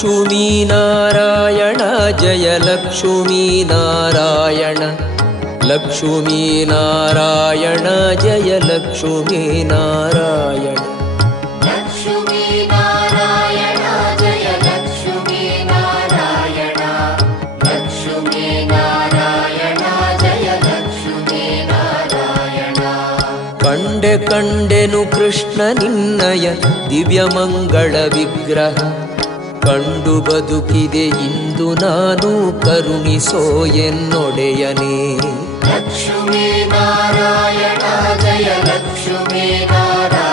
ಲಕ್ಷ್ಮೀ ನಾರಾಯಣ ಜಯ ಲಕ್ಷ್ಮೀ ನಾರಾಯಣ ಲಕ್ಷ್ಮೀ ನಾರಾಯಣ ಜಯ ಲಕ್ಷ್ಮೀ ನಾರಾಯಣ ಲಕ್ಷ್ಮೀ ನಾರಾಯಣ ಜಯ ಲಕ್ಷ್ಮೀ ನಾರಾಯಣ ಲಕ್ಷ್ಮೀ ನಾರಾಯಣ ಜಯ ಲಕ್ಷ್ಮೀ ನಾರಾಯಣ ಕಂಡೆನು ಕೃಷ್ಣ ನಿನ್ನಯ ದಿವ್ಯಮಂಗಳ ವಿಗ್ರಹ ಕಂಡು ಬದುಕಿದೆ ಇಂದು ನಾನು ಕರುಣಿಸೋ ಎನ್ನೊಡೆಯನೇ ಲಕ್ಷ್ಮೀ ನಾರಾಯಣ ಜಯ ಲಕ್ಷ್ಮೀ ನಾರಾಯಣ